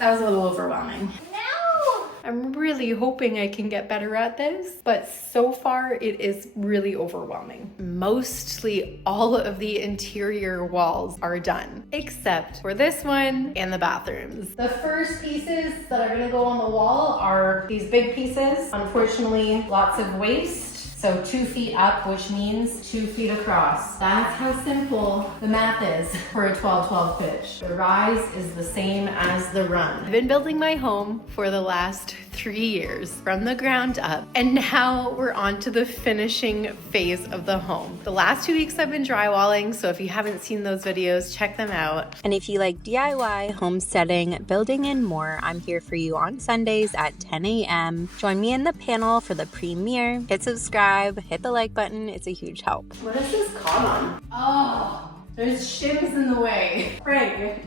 That was a little overwhelming. I'm really hoping I can get better at this, but so far it is really overwhelming. Mostly all of the interior walls are done, except for this one and the bathrooms. The first pieces that are gonna go on the wall are these big pieces. Unfortunately, lots of waste. So 2 feet up, which means 2 feet across. That's how simple the math is for a 12-12 pitch. The rise is the same as the run. I've been building my home for the last 3 years from the ground up, and now we're on to the finishing phase of the home. The last 2 weeks I've been drywalling, so if you haven't seen those videos, check them out. And if you like DIY, homesteading, building, and more, I'm here for you on Sundays at 10 a.m. Join me in the panel for the premiere. Hit subscribe. Hit the like button. It's a huge help. What is this caught on? Oh, there's shims in the way. Frank.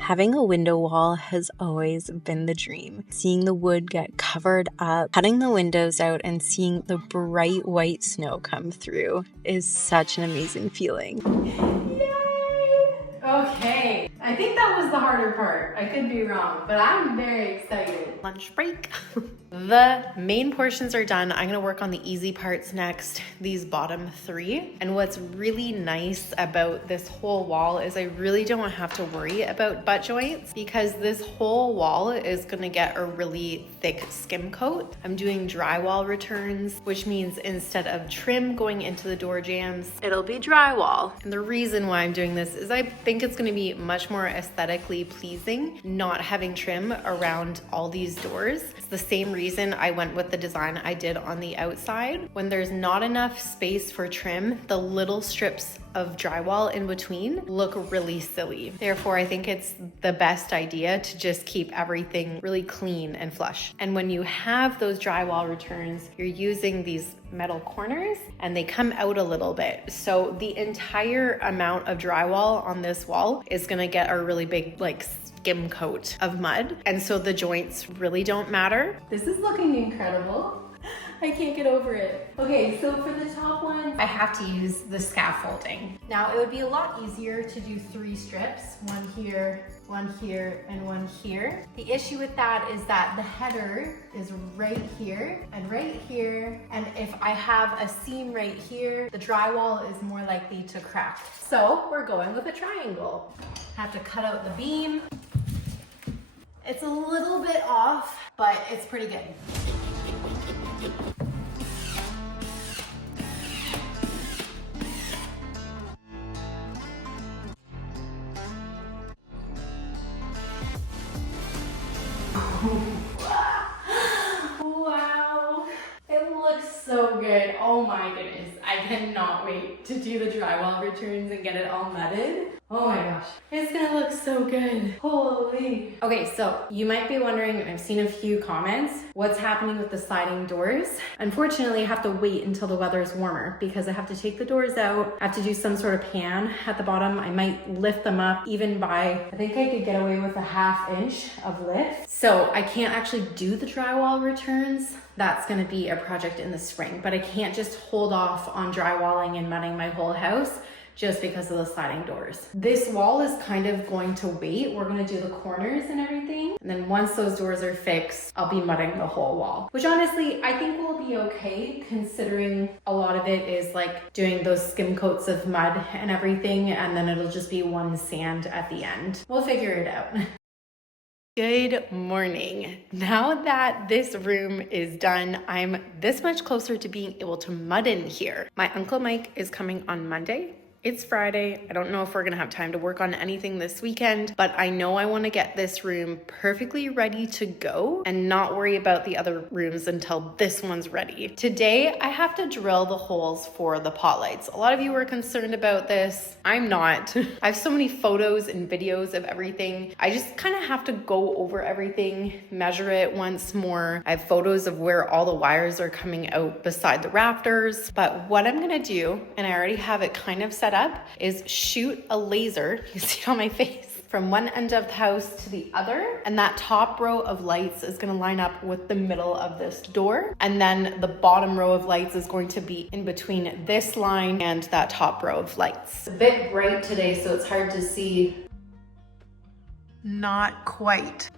Having a window wall has always been the dream. Seeing the wood get covered up, cutting the windows out, and seeing the bright white snow come through is such an amazing feeling. Yay! Okay, I think that was the harder part. I could be wrong, but I'm very excited. Lunch break. The main portions are done. I'm gonna work on the easy parts next, these bottom 3. And what's really nice about this whole wall is I really don't have to worry about butt joints because this whole wall is gonna get a really thick skim coat. I'm doing drywall returns, which means instead of trim going into the door jambs, it'll be drywall. And the reason why I'm doing this is I think it's gonna be much more aesthetically pleasing not having trim around all these doors. It's the same reason I went with the design I did on the outside. When there's not enough space for trim, the little strips of drywall in between look really silly. Therefore, I think it's the best idea to just keep everything really clean and flush. And when you have those drywall returns, you're using these metal corners and they come out a little bit. So the entire amount of drywall on this wall is gonna get a really big skim coat of mud. And so the joints really don't matter. This is looking incredible. I can't get over it. Okay, so for the top one, I have to use the scaffolding. Now, it would be a lot easier to do 3 strips, one here, and one here. The issue with that is that the header is right here, and if I have a seam right here, the drywall is more likely to crack. So we're going with a triangle. I have to cut out the beam. It's a little bit off, but it's pretty good. Wow, it looks so good. Oh my goodness, I cannot wait to do the drywall returns and get it all mudded. Oh my gosh, it's gonna look so good. Holy. Okay, so you might be wondering, I've seen a few comments, what's happening with the sliding doors? Unfortunately, I have to wait until the weather's warmer because I have to take the doors out. I have to do some sort of pan at the bottom. I might lift them up even by, I think I could get away with a 1/2 inch of lift. So I can't actually do the drywall returns. That's gonna be a project in the spring, but I can't just hold off on drywalling and mudding my whole house just because of the sliding doors. This wall is kind of going to wait. We're gonna do the corners and everything. And then once those doors are fixed, I'll be mudding the whole wall, which honestly, I think will be okay considering a lot of it is like doing those skim coats of mud and everything. And then it'll just be one sand at the end. We'll figure it out. Good morning. Now that this room is done, I'm this much closer to being able to mud in here. My Uncle Mike is coming on Monday. It's Friday. I don't know if we're gonna have time to work on anything this weekend, but I know I wanna get this room perfectly ready to go and not worry about the other rooms until this one's ready. Today, I have to drill the holes for the pot lights. A lot of you were concerned about this. I'm not. I have so many photos and videos of everything. I just kind of have to go over everything, measure it once more. I have photos of where all the wires are coming out beside the rafters. But what I'm gonna do, and I already have it kind of set up, is shoot a laser, you see it on my face, from one end of the house to the other. And that top row of lights is gonna line up with the middle of this door. And then the bottom row of lights is going to be in between this line and that top row of lights. It's a bit bright today, so it's hard to see. Not quite.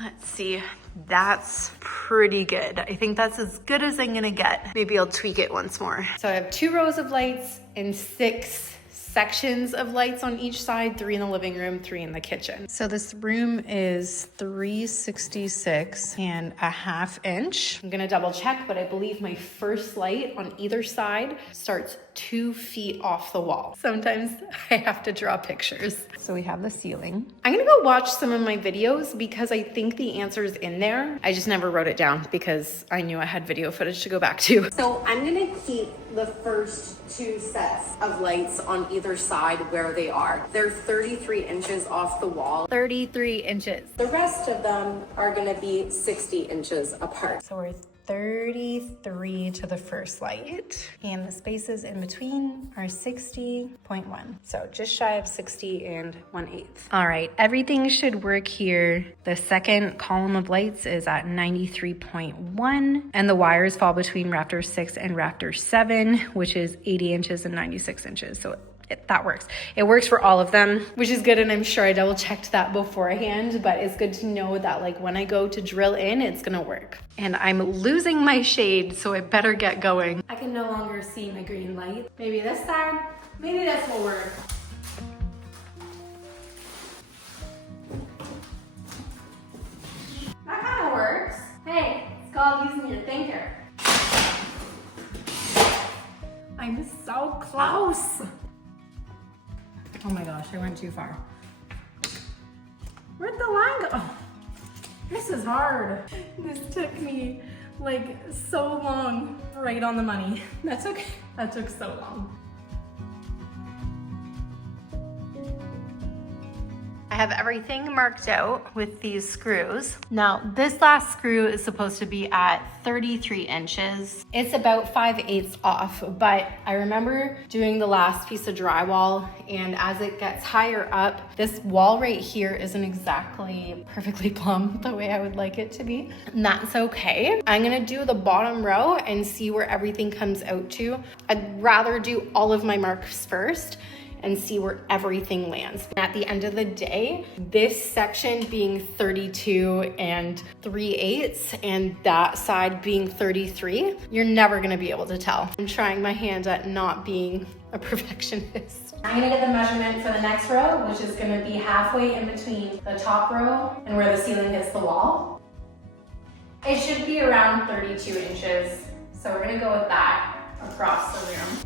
Let's see, that's pretty good. I think that's as good as I'm gonna get. Maybe I'll tweak it once more. So I have 2 rows of lights and 6 sections of lights on each side, 3 in the living room, 3 in the kitchen. So this room is 366.5 inch. I'm gonna double check, but I believe my first light on either side starts 2 feet off the wall. Sometimes I have to draw pictures. So we have the ceiling. I'm gonna go watch some of my videos because I think the answer is in there. I just never wrote it down because I knew I had video footage to go back to. So I'm gonna keep the first 2 sets of lights on either side where they are. They're 33 inches off the wall. 33 inches. The rest of them are gonna be 60 inches apart. So we're 33 to the first light, and the spaces in between are 60.1. So just shy of 60 and 1/8. All right, everything should work here. The second column of lights is at 93.1, and the wires fall between Raptor 6 and Raptor 7, which is 80 inches and 96 inches. So that works. It works for all of them, which is good, and I'm sure I double checked that beforehand, but it's good to know that like when I go to drill in, it's gonna work. And I'm losing my shade, so I better get going. I can no longer see my green light. Maybe this side, maybe this will work. That kind of works. Hey, it's called using your thinker. I'm so close. Oh my gosh, I went too far. Where'd the line go? Oh, this is hard. This took me like so long. Right on the money. That's okay. That took so long. I have everything marked out with these screws. Now, this last screw is supposed to be at 33 inches. It's about 5/8 off, but I remember doing the last piece of drywall, and as it gets higher up, this wall right here isn't exactly perfectly plumb the way I would like it to be. And that's okay. I'm gonna do the bottom row and see where everything comes out to. I'd rather do all of my marks first and see where everything lands. At the end of the day, this section being 32 and 3/8 and that side being 33, you're never gonna be able to tell. I'm trying my hand at not being a perfectionist. I'm gonna get the measurement for the next row, which is gonna be halfway in between the top row and where the ceiling hits the wall. It should be around 32 inches. So we're gonna go with that across the room.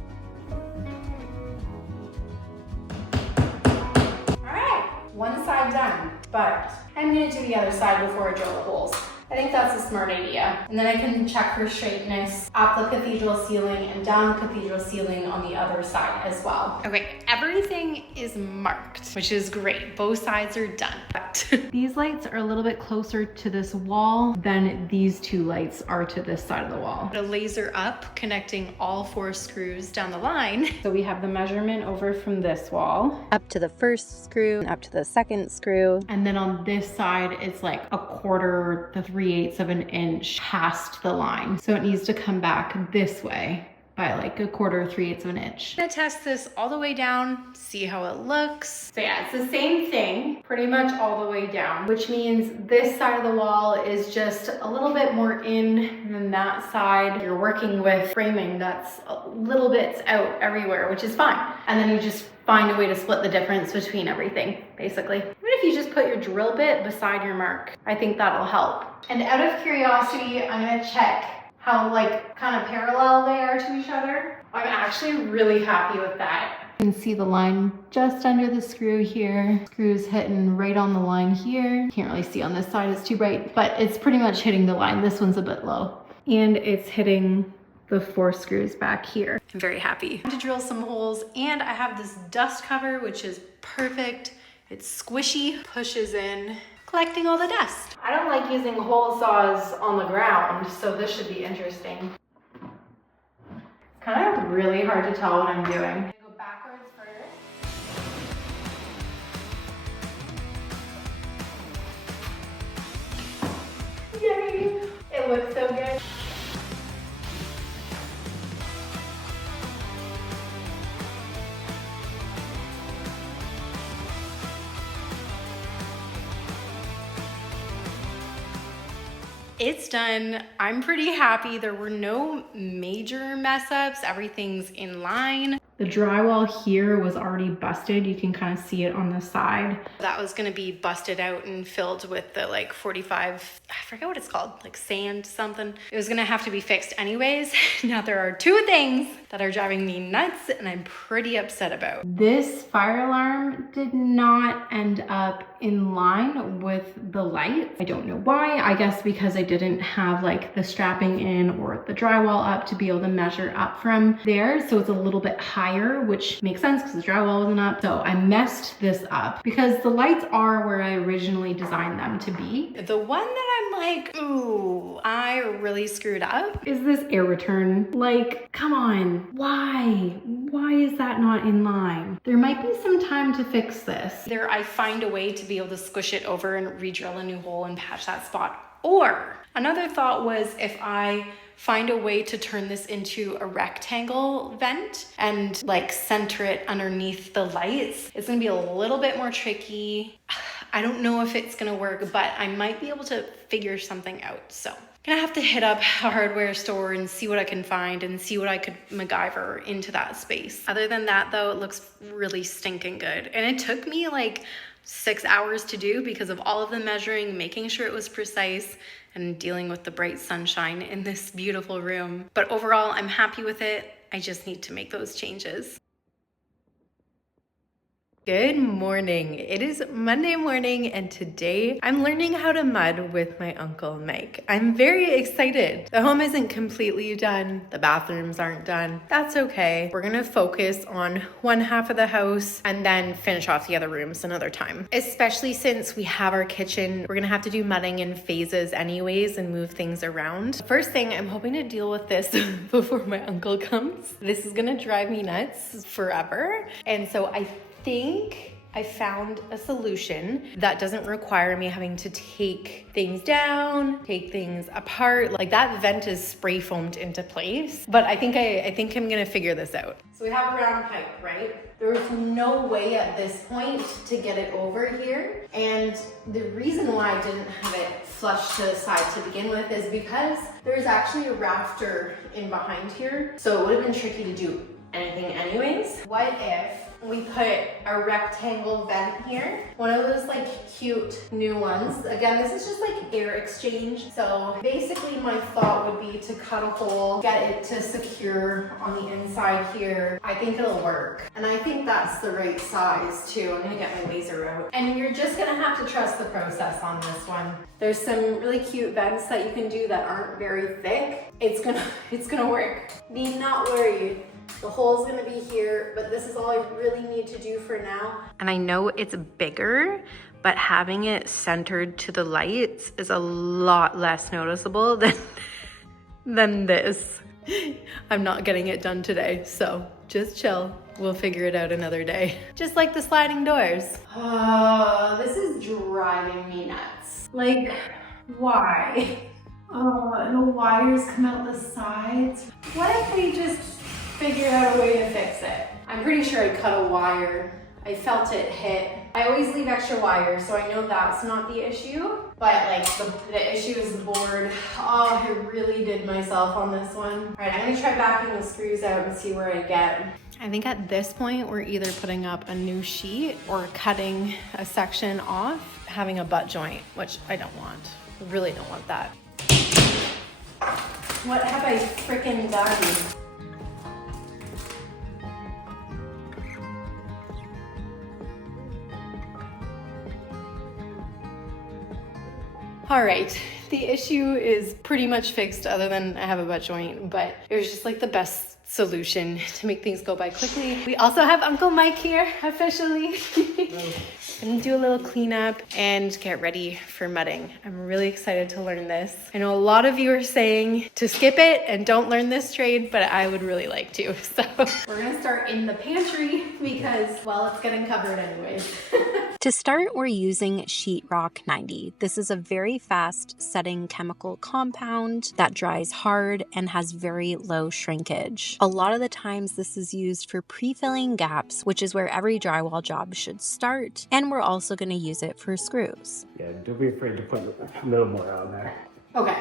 One side done, but I'm gonna do the other side before I drill the holes. I think that's a smart idea. And then I can check for straightness up the cathedral ceiling and down the cathedral ceiling on the other side as well. Okay, everything is marked, which is great. Both sides are done. But these lights are a little bit closer to this wall than these 2 lights are to this side of the wall. A laser up connecting all 4 screws down the line. So we have the measurement over from this wall Up to the first screw, up to the second screw. and then on this side, it's like a quarter to 3/8 of an inch past the line. So it needs to come back this way by like a quarter or 3/8 of an inch. I'm gonna test this all the way down, see how it looks. So yeah, it's the same thing, pretty much all the way down, which means this side of the wall is just a little bit more in than that side. You're working with framing that's a little bits out everywhere, which is fine. And then you just find a way to split the difference between everything, basically. Even if you just put your drill bit beside your mark, I think that'll help. And out of curiosity, I'm gonna check how like kind of parallel they are to each other. I'm actually really happy with that. You can see the line just under the screw here. Screw's hitting right on the line here. Can't really see on this side, it's too bright, but it's pretty much hitting the line. This one's a bit low. And it's hitting the 4 screws back here. I'm very happy to drill some holes, and I have this dust cover, which is perfect. It's squishy, pushes in, collecting all the dust. I don't like using hole saws on the ground, so this should be interesting. It's kind of really hard to tell what I'm doing. I'm gonna go backwards first. looks so good. It's done. I'm pretty happy. There were no major mess ups. Everything's in line. The drywall here was already busted. You can kind of see it on the side. That was gonna be busted out and filled with the like 45, I forget what it's called, like sand something. It was gonna have to be fixed anyways. Now there are two things that are driving me nuts and I'm pretty upset about. This fire alarm did not end up in line with the light. I don't know why. I guess because I didn't have like the strapping in or the drywall up to be able to measure up from there. So it's a little bit higher, which makes sense because the drywall wasn't up. So I messed this up because the lights are where I originally designed them to be. The one that I'm like, ooh, I really screwed up is this air return. Like, come on, why? Why is that not in line? There might be some time to fix this. Either I find a way to be able to squish it over and re-drill a new hole and patch that spot. Or another thought was if I find a way to turn this into a rectangle vent and like center it underneath the lights. It's gonna be a little bit more tricky. I don't know if it's gonna work, but I might be able to figure something out. So gonna have to hit up a hardware store and see what I can find and see what I could MacGyver into that space. Other than that though, it looks really stinking good. And it took me like 6 hours to do because of all of the measuring, making sure it was precise, and dealing with the bright sunshine in this beautiful room. But overall, I'm happy with it. I just need to make those changes. Good morning. It is Monday morning and today I'm learning how to mud with my Uncle Mike. I'm very excited. The home isn't completely done. The bathrooms aren't done. That's okay. We're gonna focus on one half of the house and then finish off the other rooms another time. Especially since we have our kitchen, we're gonna have to do mudding in phases anyways and move things around. First thing, I'm hoping to deal with this before my uncle comes. This is gonna drive me nuts forever. And so I think I found a solution that doesn't require me having to take things down, take things apart. Like that vent is spray foamed into place, but I think I'm gonna figure this out. So we have a round pipe, right? There was no way at this point to get it over here. And the reason why I didn't have it flush to the side to begin with is because there's actually a rafter in behind here. So it would have been tricky to do anything anyways. What if we put a rectangle vent here? One of those like cute new ones. Again, this is just like air exchange. So basically my thought would be to cut a hole, get it to secure on the inside here. I think it'll work. And I think that's the right size too. I'm gonna get my laser out. And you're just gonna have to trust the process on this one. There's some really cute vents that you can do that aren't very thick. It's gonna work. Be not worried. The hole's gonna be here, but this is all I really need to do for now. And I know it's bigger, but having it centered to the lights is a lot less noticeable than this. I'm not getting it done today, so just chill. We'll figure it out another day. Just like the sliding doors. Oh, this is driving me nuts. Like, why? Oh, and the wires come out the sides. What if we just figure out a way to fix it? I'm pretty sure I cut a wire. I felt it hit. I always leave extra wires, so I know that's not the issue. But like the issue is the board. Oh, I really did myself on this one. All right, I'm gonna try backing the screws out and see where I get. I think at this point, we're either putting up a new sheet or cutting a section off, having a butt joint, which I don't want. I really don't want that. What have I freaking done? All right, the issue is pretty much fixed other than I have a butt joint, but it was just like the best solution to make things go by quickly. We also have Uncle Mike here officially. Gonna do a little cleanup and get ready for mudding. I'm really excited to learn this. I know a lot of you are saying to skip it and don't learn this trade, but I would really like to. So we're gonna start in the pantry because, well, it's getting covered anyways. To start, we're using Sheetrock 90. This is a very fast setting chemical compound that dries hard and has very low shrinkage. A lot of the times this is used for pre-filling gaps, which is where every drywall job should start, and we're also going to use it for screws. Yeah, don't be afraid to put a little more on there. Okay.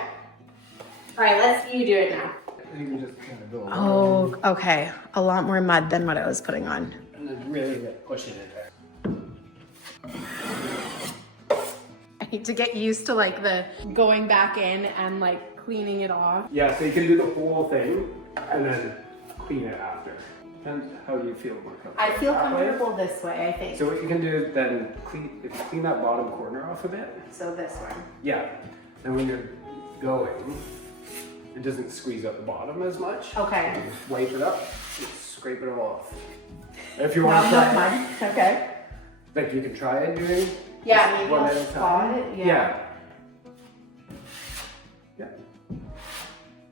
All right, let's you do it now. You can just kind of go Oh, okay. A lot more mud than what I was putting on. and then really get pushing it there. I need to get used to like the going back in and like cleaning it off. Yeah, so you can do the whole thing and then clean it after. Depends how you feel more comfortable. I feel that way. comfortable this way, I think. So what you can do is then clean that bottom corner off a bit. So this one. Yeah. And when you're going, it doesn't squeeze out the bottom as much. Okay. Just wipe it up, just scrape it all off. If you want to Not try, much mud. Okay. like you can try it doing Yeah, maybe one I'll at a spot time. it. Yeah. Yeah.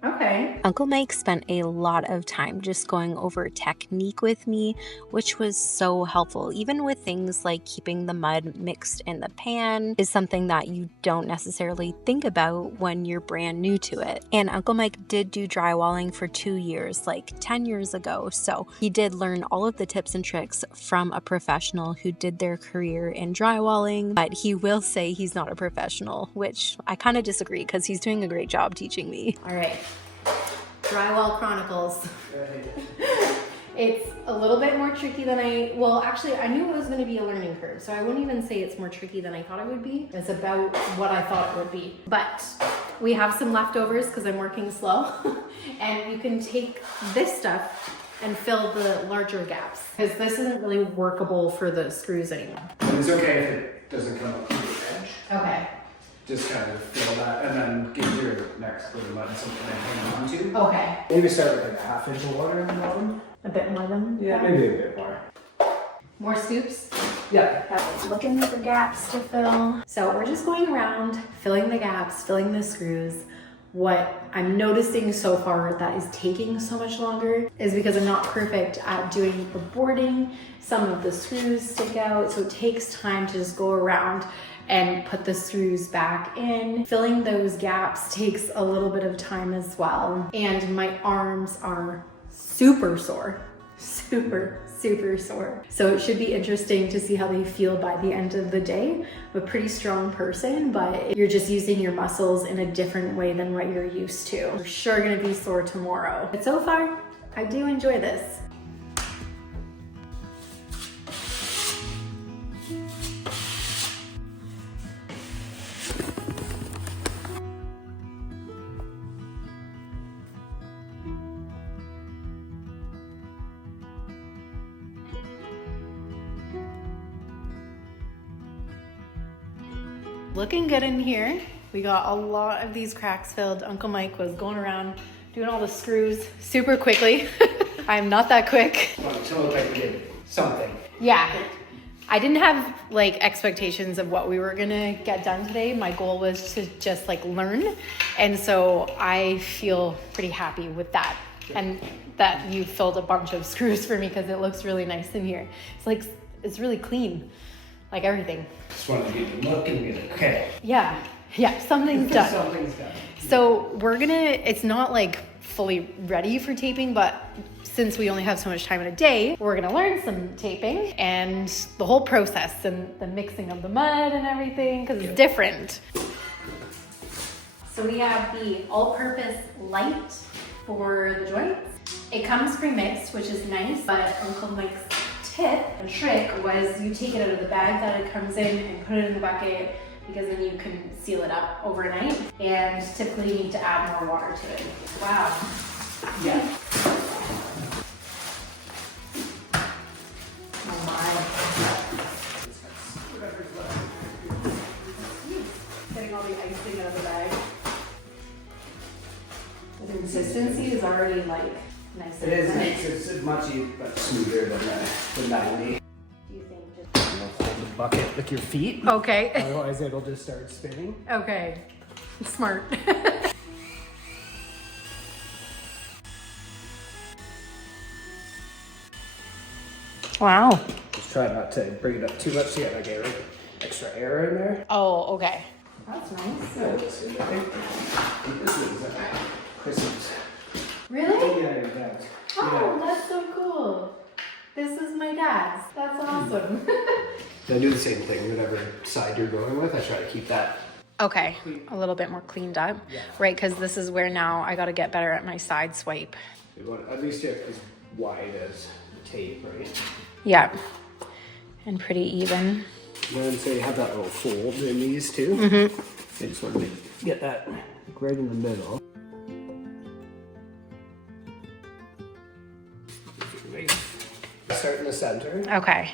Okay. Uncle Mike spent a lot of time just going over technique with me, which was so helpful. Even with things like keeping the mud mixed in the pan is something that you don't necessarily think about when you're brand new to it. And Uncle Mike did do drywalling for 2 years, like 10 years ago. So he did learn all of the tips and tricks from a professional who did their career in drywalling, but he will say he's not a professional, which I kind of disagree because he's doing a great job teaching me. All right. Drywall Chronicles. It's a little bit more tricky than actually I knew it was going to be a learning curve, so I wouldn't even say it's more tricky than I thought it would be. It's about what I thought it would be. But we have some leftovers because I'm working slow, and you can take this stuff and fill the larger gaps because this isn't really workable for the screws anymore. And it's okay if it doesn't come up to the edge. Okay. Just kind of fill that and then give your next little mud something to hang on to. Okay. Maybe start with like a ½ inch of water in the bottom. A bit more than Yeah, that? maybe a bit more. More scoops? Yeah. Looking for gaps to fill. So we're just going around, filling the gaps, filling the screws. What I'm noticing so far that is taking so much longer is because I'm not perfect at doing the boarding. Some of the screws stick out, so it takes time to just go around and put the screws back in. Filling those gaps takes a little bit of time as well. And my arms are super sore, super sore. So it should be interesting to see how they feel by the end of the day. I'm a pretty strong person, but you're just using your muscles in a different way than what you're used to. You're sure gonna be sore tomorrow. But so far, I do enjoy this. Looking good in here. We got a lot of these cracks filled. Uncle Mike was going around doing all the screws super quickly. I'm not that quick. Well, to look like we did something. Yeah. I didn't have like expectations of what we were gonna get done today. My goal was to just like learn. And so I feel pretty happy with that. And that you filled a bunch of screws for me because it looks really nice in here. It's like, it's really clean. Like everything. Just wanted to get the look and be like, okay. Yeah, something's done. Something's done. So it's not like fully ready for taping, but since we only have so much time in a day, we're gonna learn some taping and the whole process and the mixing of the mud and everything, because it's different. So we have the all-purpose light for the joints. It comes pre-mixed, which is nice, but Uncle Mike's tip and trick was you take it out of the bag that it comes in and put it in the bucket, because then you can seal it up overnight, and typically you need to add more water to it. Wow. Yeah. Oh my. Getting all the icing out of the bag. The consistency is already like nice. It is nice. It's much smoother than the 90. Do you think just... Hold the bucket with your feet. Okay. Otherwise it'll just start spinning. Okay. Smart. Wow. Just try not to bring it up too much to get like air, extra air in there. Oh, okay. That's nice. Yeah, this is Christmas. Really? Yeah, your dad's. Oh, that's so cool. This is my dad's. That's awesome. I do the same thing, whatever side you're going with. I try to keep that. Okay, a little bit more cleaned up. Yeah. Right, because this is where now I got to get better at my side swipe. You want at least get as wide as the tape, right? Yeah, and pretty even. And then so you have that little fold in these two. Mm-hmm. I just want to get that right in the middle. Start in the center. Okay.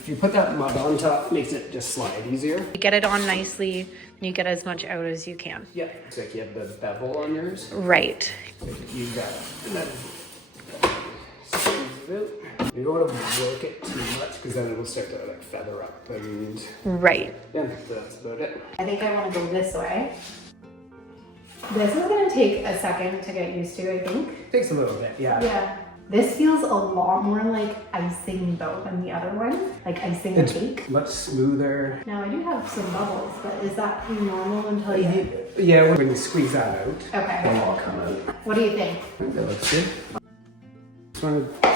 If you put that mud on top, it makes it just slide easier. You get it on nicely, and you get as much out as you can. Yeah, it's like you have the bevel on yours. Right. Use that, and then squeeze it out. You don't want to work it too much because then it will start to like feather up and. Right. Yeah, that's about it. I think I want to go this way. This is going to take a second to get used to, I think. Takes a little bit, yeah. Yeah. This feels a lot more like icing though than the other one, like icing a cake. Much smoother. Now I do have some bubbles, but is that normal until you... Yeah, when you squeeze that out, Okay. they'll all come out. What do you think? That looks good. Just want to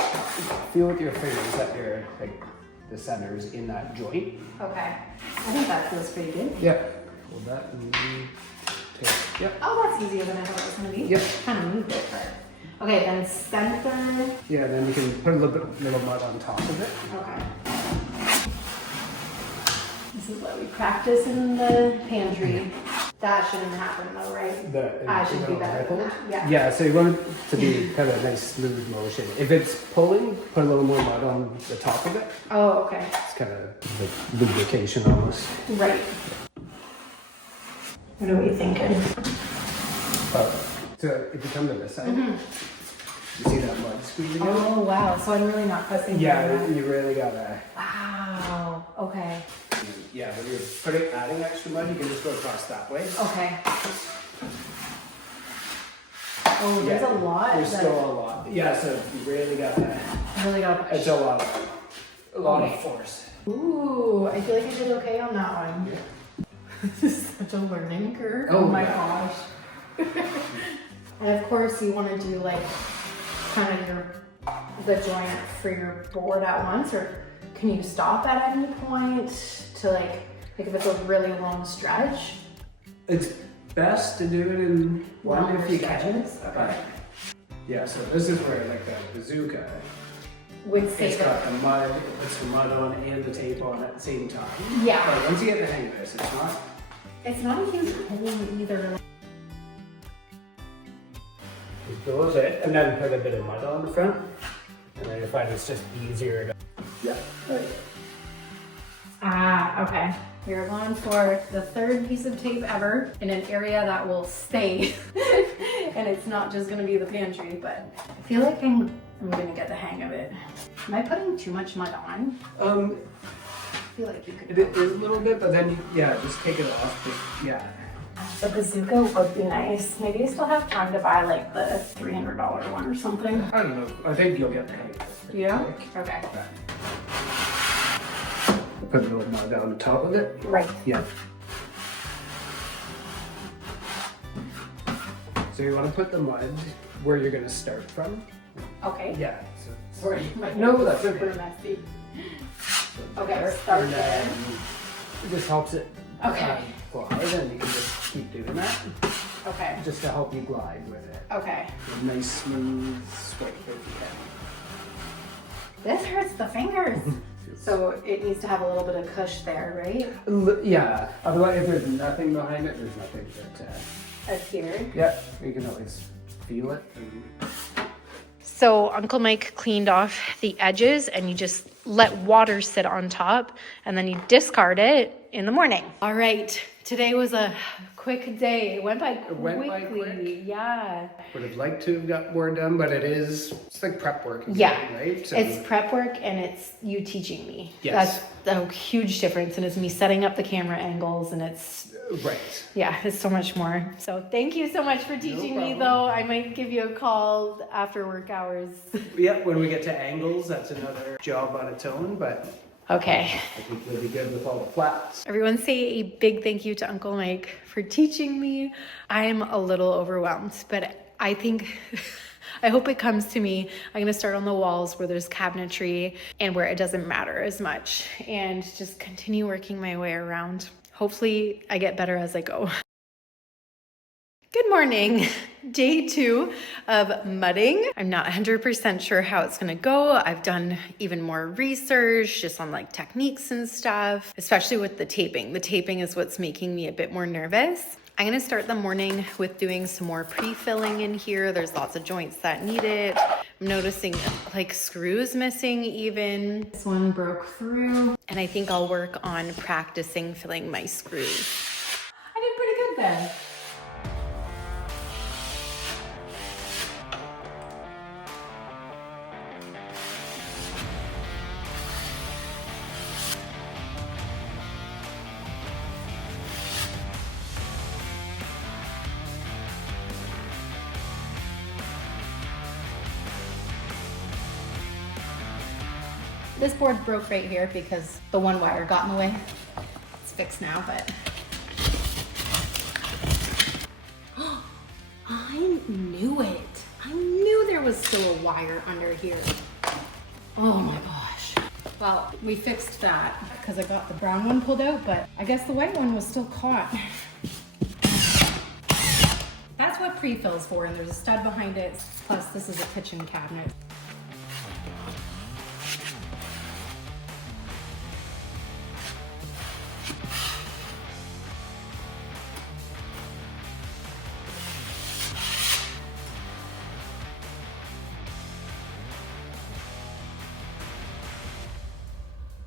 feel with your fingers that your like the center's in that joint. Okay. I think that feels pretty good. Yeah. Hold that and take. Yep. Oh, that's easier than I thought it was going to be. Yep. Kind of moved it, but... Okay, then center. Yeah, then you can put a little mud on top of it. Okay. This is what we practice in the pantry. That shouldn't happen though, right? I should be better than that. Yeah. Yeah, so you want it to be kind of a nice smooth motion. If it's pulling, put a little more mud on the top of it. Oh, okay. It's kind of like lubrication almost. Right. What are we thinking? So if you come to this side, you see that mud squeezing out? Oh, wow. So I'm really not fussing. Yeah, you really gotta. Wow. Okay. Yeah, when you're adding extra mud, you can just go across that way. Okay. Oh, there's a lot. There's still a lot. Yeah, so you really gotta. Really got to It's a lot of force. Ooh, I feel like I did okay on that one. Yeah. This is such a learning curve. Oh, my yeah. gosh. And of course you want to do like kind of the joint for your board at once, or can you stop at any point to like if it's a really long stretch? It's best to do it in one if you can. Okay. Yeah, so this is where like the bazooka, Would it's save got it. the mud, it puts the mud on and the tape on at the same time. Yeah. But once you get the hang of this, It's not a huge hole either. it goes it, and then put a bit of mud on the front, and then you find it's just easier to. Yeah. Right. Ah, okay. You're going for the third piece of tape ever in an area that will stay. And it's not just gonna be the pantry, but I feel like I'm gonna get the hang of it. Am I putting too much mud on? I feel like you could. It is a little bit, but then just take it off. But, yeah. The bazooka would be nice. Maybe I still have time to buy like the $300 one or something. I don't know. I think you'll get the hang of it. Yeah? Okay. Put a little mud on the top of it. Right. Yeah. So you want to put the mud where you're going to start from. Okay. Yeah. So, Sorry, my No, hands are that's super okay. messy. Okay, start and there. it just helps it Okay. glide, and you can just keep doing that Okay. just to help you glide with it. Okay. A nice smooth swipe if you This hurts the fingers. So it needs to have a little bit of cush there, right? can. Yeah. Otherwise, if there's nothing behind it, there's nothing that. Adhered. Yeah. You can always feel it. So Uncle Mike cleaned off the edges and you just let water sit on top, and then you discard it in the morning. All right, today was a quick day. It went by quickly. Yeah. Would have liked to have got more done, but it's like prep work. Yeah, right? So, it's prep work and it's you teaching me. Yes. That's a huge difference, and it's me setting up the camera angles, and it's right. Yeah, it's so much more. So thank you so much for teaching me, though. I might give you a call after work hours. Yeah, when we get to angles, that's another job on its own, but Okay. I think we'll be good with all the flats. Everyone say a big thank you to Uncle Mike for teaching me. I'm a little overwhelmed, but I think, I hope it comes to me. I'm gonna start on the walls where there's cabinetry and where it doesn't matter as much, and just continue working my way around. Hopefully I get better as I go. Good morning. Day 2 of mudding. I'm not 100% sure how it's gonna go. I've done even more research just on like techniques and stuff, especially with the taping. The taping is what's making me a bit more nervous. I'm gonna start the morning with doing some more pre-filling in here. There's lots of joints that need it. I'm noticing like screws missing even. This one broke through. And I think I'll work on practicing filling my screws. I did pretty good then. This board broke right here because the one wire got in the way. It's fixed now, but. I knew it. I knew there was still a wire under here. Oh my gosh. Well, we fixed that because I got the brown one pulled out, but I guess the white one was still caught. That's what pre-fill's for, and there's a stud behind it. Plus, this is a kitchen cabinet.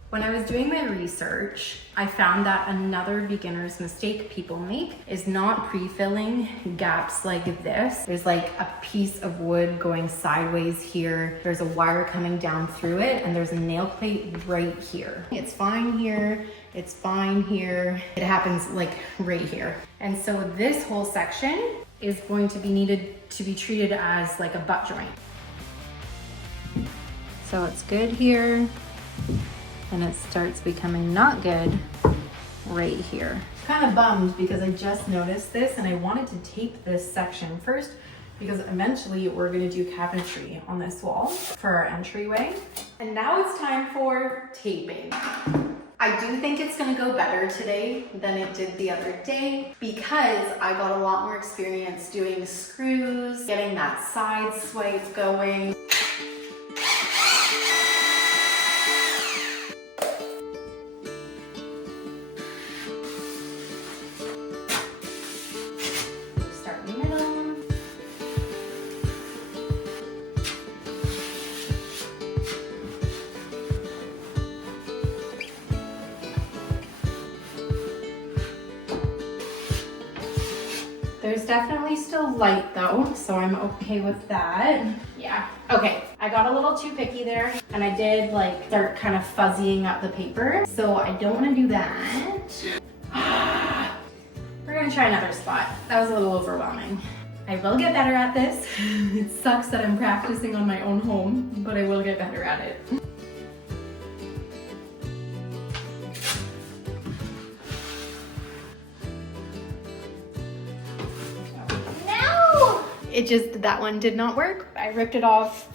When I was doing my research, I found that another beginner's mistake people make is not pre-filling gaps like this. There's like a piece of wood going sideways here. There's a wire coming down through it, and there's a nail plate right here. It's fine here, it's fine here. It happens like right here. And so this whole section is going to be needed to be treated as like a butt joint. So it's good here. And it starts becoming not good right here. Kind of bummed because I just noticed this and I wanted to tape this section first because eventually we're gonna do cabinetry on this wall for our entryway. And now it's time for taping. I do think it's gonna go better today than it did the other day because I got a lot more experience doing screws, getting that side swipe going. There's definitely still light though, so I'm okay with that. Yeah, okay. I got a little too picky there and I did like start kind of fuzzying up the paper. So I don't want to do that. We're gonna try another spot. That was a little overwhelming. I will get better at this. It sucks that I'm practicing on my own home, but I will get better at it. It just, that one did not work. I ripped it off.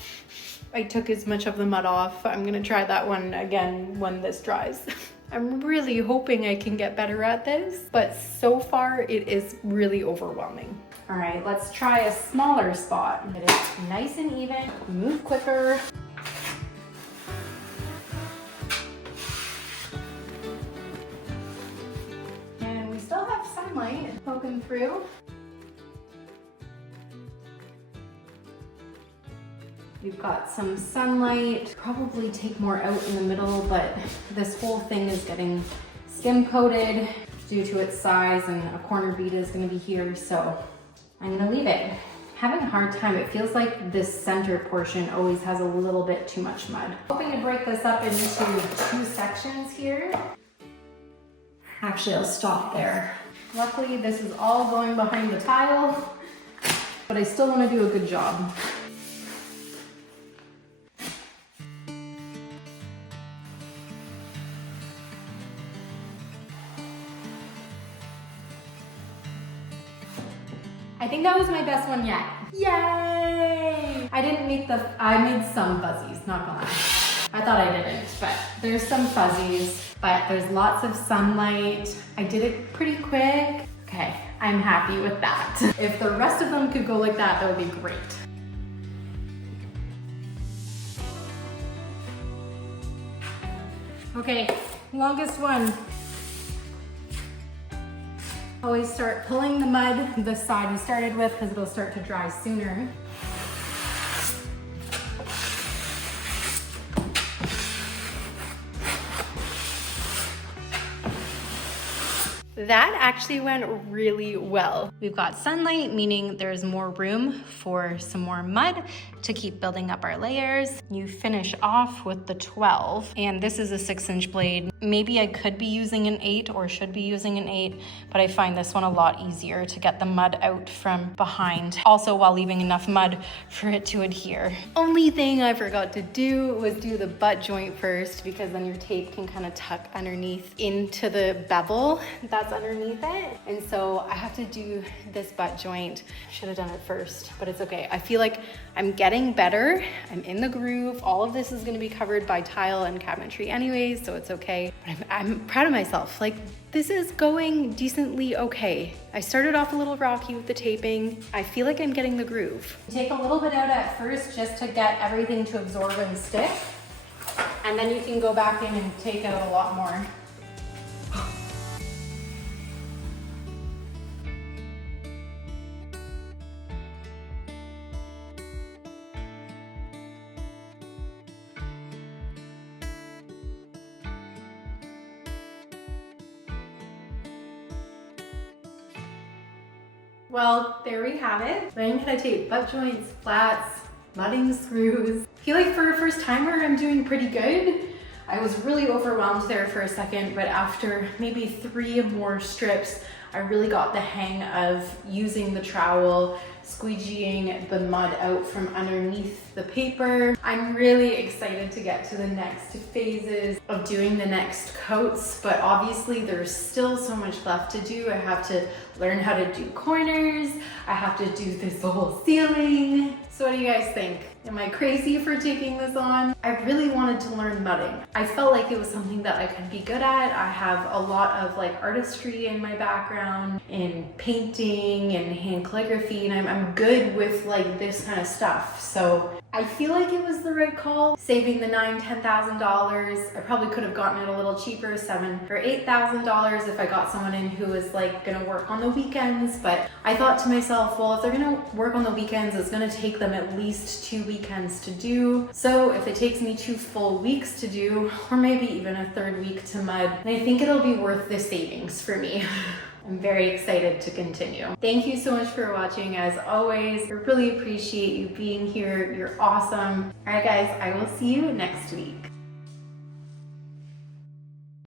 I took as much of the mud off. I'm gonna try that one again when this dries. I'm really hoping I can get better at this, but so far it is really overwhelming. All right, let's try a smaller spot. Get it nice and even, move quicker. And we still have sunlight poking through. We've got some sunlight, probably take more out in the middle, but this whole thing is getting skim coated due to its size, and a corner bead is gonna be here, so I'm gonna leave it. Having a hard time. It feels like this center portion always has a little bit too much mud. Hoping to break this up into 2 sections here. Actually, I'll stop there. Luckily, this is all going behind the tile, but I still want to do a good job. I think that was my best one yet. Yay! I made some fuzzies, not gonna lie. I thought I didn't, but there's some fuzzies, but there's lots of sunlight. I did it pretty quick. Okay, I'm happy with that. If the rest of them could go like that, that would be great. Okay, longest one. Always start pulling the mud the side we started with because it'll start to dry sooner. That actually went really well. We've got sunlight, meaning there's more room for some more mud to keep building up our layers. You finish off with the 12, and this is a 6-inch blade. Maybe I could be using an 8 or should be using an 8, but I find this one a lot easier to get the mud out from behind, also while leaving enough mud for it to adhere. Only thing I forgot to do was do the butt joint first, because then your tape can kind of tuck underneath into the bevel that's underneath it. And so I have to do this butt joint. Should have done it first, but it's okay. I feel like I'm getting better. I'm in the groove. All of this is gonna be covered by tile and cabinetry anyways, so it's okay. But I'm proud of myself. Like, this is going decently okay. I started off a little rocky with the taping. I feel like I'm getting the groove. Take a little bit out at first just to get everything to absorb and stick. And then you can go back in and take out a lot more. Well, there we have it. Learning how to tape butt joints, flats, mudding screws. I feel like for a first timer, I'm doing pretty good. I was really overwhelmed there for a second, but after maybe 3 more strips, I really got the hang of using the trowel, squeegeeing the mud out from underneath the paper. I'm really excited to get to the next phases of doing the next coats, but obviously there's still so much left to do. I have to learn how to do corners. I have to do this whole ceiling. So what do you guys think? Am I crazy for taking this on? I really wanted to learn mudding. I felt like it was something that I could be good at. I have a lot of like artistry in my background, in painting and hand calligraphy, and I'm good with like this kind of stuff. So I feel like it was the right call, saving the $9,000-$10,000. I probably could have gotten it a little cheaper, $7,000 or $8,000 if I got someone in who was like gonna work on the weekends. But I thought to myself, well, if they're gonna work on the weekends, it's gonna take them at least 2 weekends to do. So if it takes me 2 full weeks to do, or maybe even a 3rd week to mud, then I think it'll be worth the savings for me. I'm very excited to continue. Thank you so much for watching. As always, I really appreciate you being here. You're awesome. All right, guys, I will see you next week.